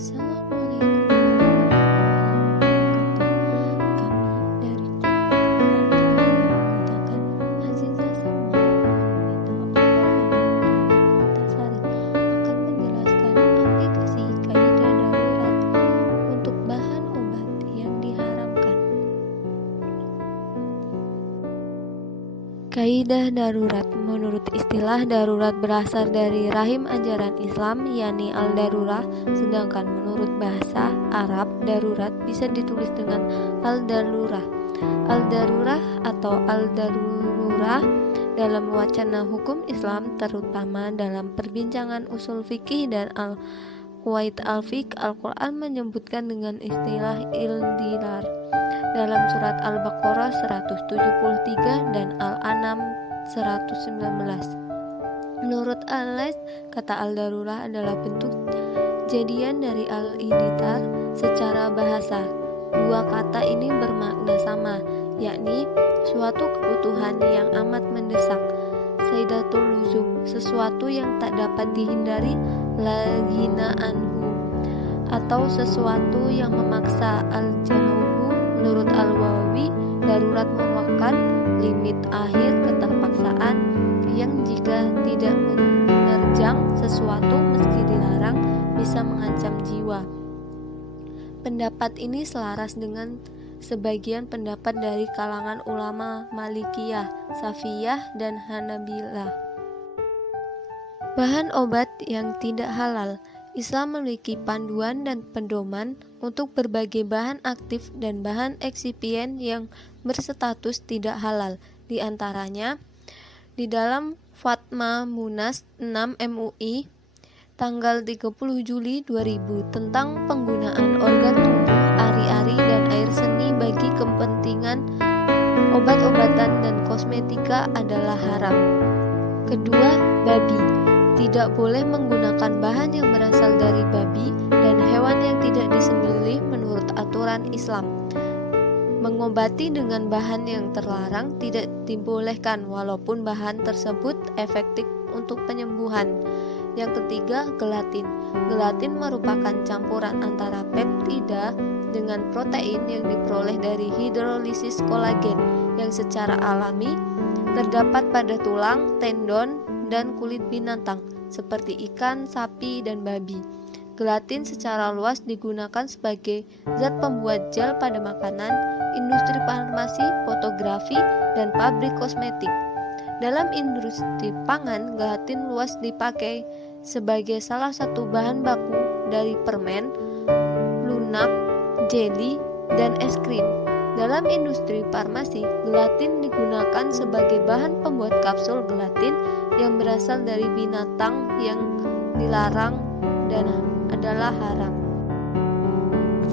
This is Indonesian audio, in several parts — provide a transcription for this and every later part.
Assalamualaikum warahmatullahi wabarakatuh. Kami dari Aziza Salma akan menjelaskan aplikasi kaidah darurat untuk bahan obat yang diharamkan. Kaidah darurat menurut istilah darurat berasal dari rahim ajaran Islam, yakni al-darurah, sedangkan menurut bahasa Arab darurat bisa ditulis dengan al-darurah. Al-darurah atau al-darurah dalam wacana hukum Islam, terutama dalam perbincangan usul fikih dan al-qawaid al-fiqh, Al-Quran menyebutkan dengan istilah ildirar dalam surat Al-Baqarah 173 dan Al-An'am 119. Menurut Al-Lais, kata al-darurah adalah bentuk jadian dari al-iditar secara bahasa. Dua kata ini bermakna sama, yakni suatu kebutuhan yang amat mendesak, saidatul luzum, sesuatu yang tak dapat dihindari, la-ghina anhu, atau sesuatu yang memaksa, al-jauhu. Menurut Al-Wawi, darurat merupakan limit akhir keterpaksaan yang jika tidak menerjang sesuatu meski dilarang bisa mengancam jiwa. Pendapat ini selaras dengan sebagian pendapat dari kalangan ulama Malikiyah, Safiyah, dan Hanabilah. Bahan obat yang tidak halal. Islam memiliki panduan dan pedoman untuk berbagai bahan aktif dan bahan eksipien yang berstatus tidak halal. Di antaranya, di dalam Fatwa Munas 6 MUI tanggal 30 Juli 2000 tentang penggunaan organ tubuh, ari-ari, dan air seni bagi kepentingan obat-obatan dan kosmetika adalah haram. Kedua, babi. Tidak boleh menggunakan bahan yang berasal dari babi dan hewan yang tidak disembelih menurut aturan Islam. Mengobati dengan bahan yang terlarang tidak dibolehkan walaupun bahan tersebut efektif untuk penyembuhan. Yang ketiga, gelatin. Gelatin merupakan campuran antara peptida dengan protein yang diperoleh dari hidrolisis kolagen yang secara alami terdapat pada tulang, tendon, dan kulit binatang seperti ikan, sapi, dan babi. Gelatin secara luas digunakan sebagai zat pembuat gel pada makanan, industri farmasi, fotografi, dan pabrik kosmetik. Dalam industri pangan, gelatin luas dipakai sebagai salah satu bahan baku dari permen, lunak, jeli, dan es krim. Dalam industri farmasi, gelatin digunakan sebagai bahan pembuat kapsul gelatin yang berasal dari binatang yang dilarang dan adalah haram.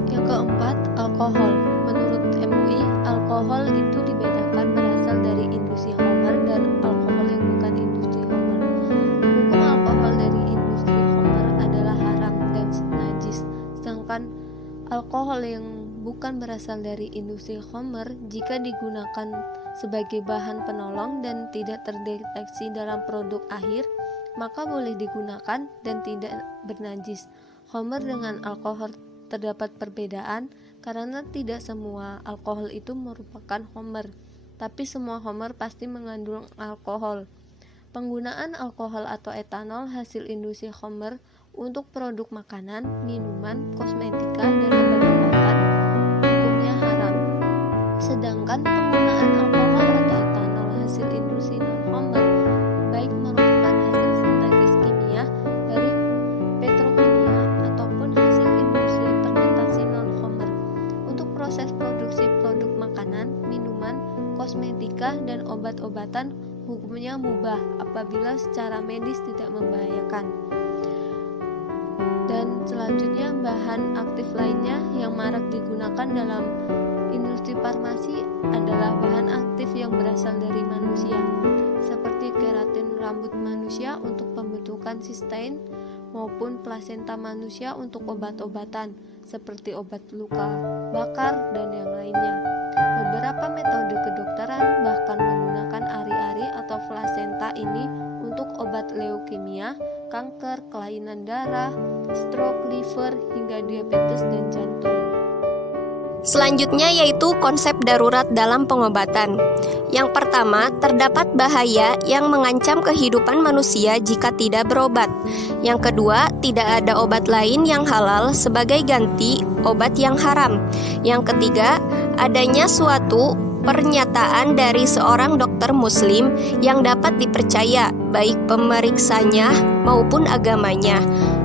Yang keempat, alkohol. Menurut MUI, alkohol itu dibedakan berasal dari industri khamar dan alkohol yang bukan industri khamar. Hukum alkohol dari industri khamar adalah haram dan najis, sedangkan alkohol yang bukan berasal dari industri khamar jika digunakan sebagai bahan penolong dan tidak terdeteksi dalam produk akhir, maka boleh digunakan dan tidak bernajis. Khamar dengan alkohol terdapat perbedaan karena tidak semua alkohol itu merupakan khamar, tapi semua khamar pasti mengandung alkohol. Penggunaan alkohol atau etanol hasil industri khamar untuk produk makanan, minuman, kosmetika, dan obat-obatan hukumnya haram. Sedangkan penggunaan alkohol atau etanol hasil industri non-khamar, baik merupakan hasil sintetis kimia dari petrokimia ataupun hasil industri fermentasi non-khamar, untuk proses produksi produk makanan, minuman, kosmetika, dan obat-obatan hukumnya mubah apabila secara medis tidak membahayakan. Dan selanjutnya, bahan aktif lainnya yang marak digunakan dalam industri farmasi adalah bahan aktif yang berasal dari manusia, seperti keratin rambut manusia untuk pembentukan sistein maupun plasenta manusia untuk obat-obatan, seperti obat luka bakar dan yang lainnya. Beberapa metode kedokteran bahkan menggunakan ari-ari atau plasenta ini untuk obat leukemia, kanker, kelainan darah, stroke, liver, hingga diabetes dan jantung. Selanjutnya yaitu konsep darurat dalam pengobatan. Yang pertama, terdapat bahaya yang mengancam kehidupan manusia jika tidak berobat. Yang kedua, tidak ada obat lain yang halal sebagai ganti obat yang haram. Yang ketiga, adanya suatu pernyataan dari seorang dokter muslim yang dapat dipercaya, baik pemeriksanya maupun agamanya.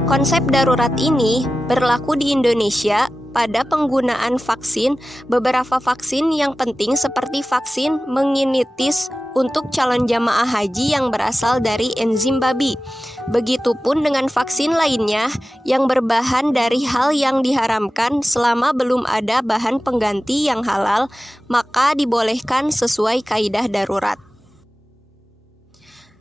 Konsep darurat ini berlaku di Indonesia pada penggunaan vaksin. Beberapa vaksin yang penting seperti vaksin meningitis untuk calon jamaah haji yang berasal dari enzim babi. Begitupun dengan vaksin lainnya yang berbahan dari hal yang diharamkan. Selama belum ada bahan pengganti yang halal, maka dibolehkan sesuai kaidah darurat.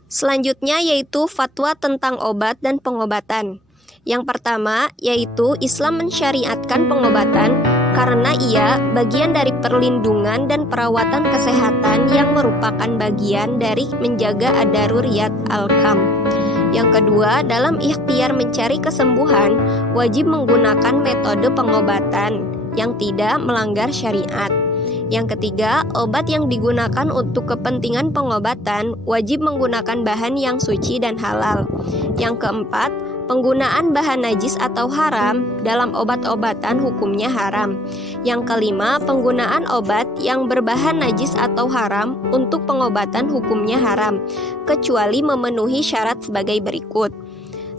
Selanjutnya yaitu fatwa tentang obat dan pengobatan. Yang pertama yaitu Islam mensyariatkan pengobatan karena ia bagian dari perlindungan dan perawatan kesehatan yang merupakan bagian dari menjaga ad-daruriyat al-kam. Yang kedua, dalam ikhtiar mencari kesembuhan, wajib menggunakan metode pengobatan yang tidak melanggar syariat. Yang ketiga, obat yang digunakan untuk kepentingan pengobatan wajib menggunakan bahan yang suci dan halal. Yang keempat, penggunaan bahan najis atau haram dalam obat-obatan hukumnya haram. Yang kelima, penggunaan obat yang berbahan najis atau haram untuk pengobatan hukumnya haram, kecuali memenuhi syarat sebagai berikut.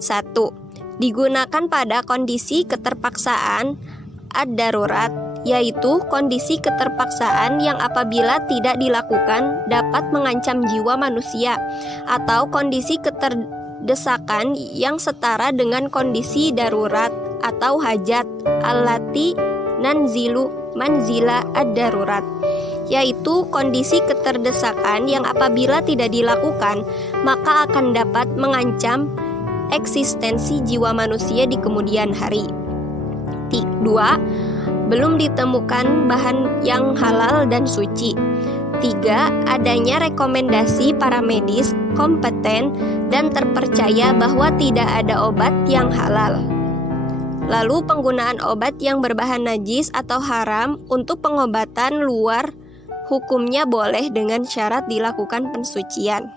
1. Digunakan pada kondisi keterpaksaan ad-darurat, yaitu kondisi keterpaksaan yang apabila tidak dilakukan dapat mengancam jiwa manusia, atau kondisi desakan yang setara dengan kondisi darurat atau hajat allati nanzilu manzila ad-darurat, yaitu kondisi keterdesakan yang apabila tidak dilakukan maka akan dapat mengancam eksistensi jiwa manusia di kemudian hari. 2. Belum ditemukan bahan yang halal dan suci. 3. Adanya rekomendasi para medis kompeten dan terpercaya bahwa tidak ada obat yang halal. Lalu penggunaan obat yang berbahan najis atau haram untuk pengobatan luar hukumnya boleh dengan syarat dilakukan pensucian.